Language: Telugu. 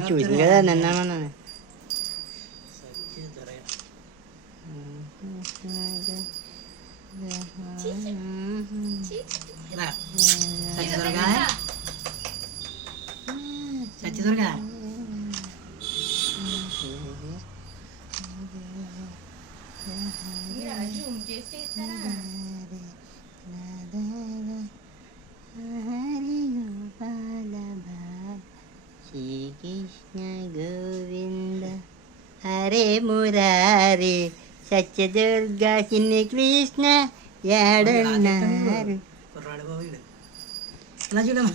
చూసింది కదా నన్న సత్యదుర్గా శ్రీకృష్ణ గోవింద హరే మురారి సత్యదుర్గా చిన్ని కృష్ణ ఏడున్నారు కుర్రాడు బాబు ఇలా చూడమ్మా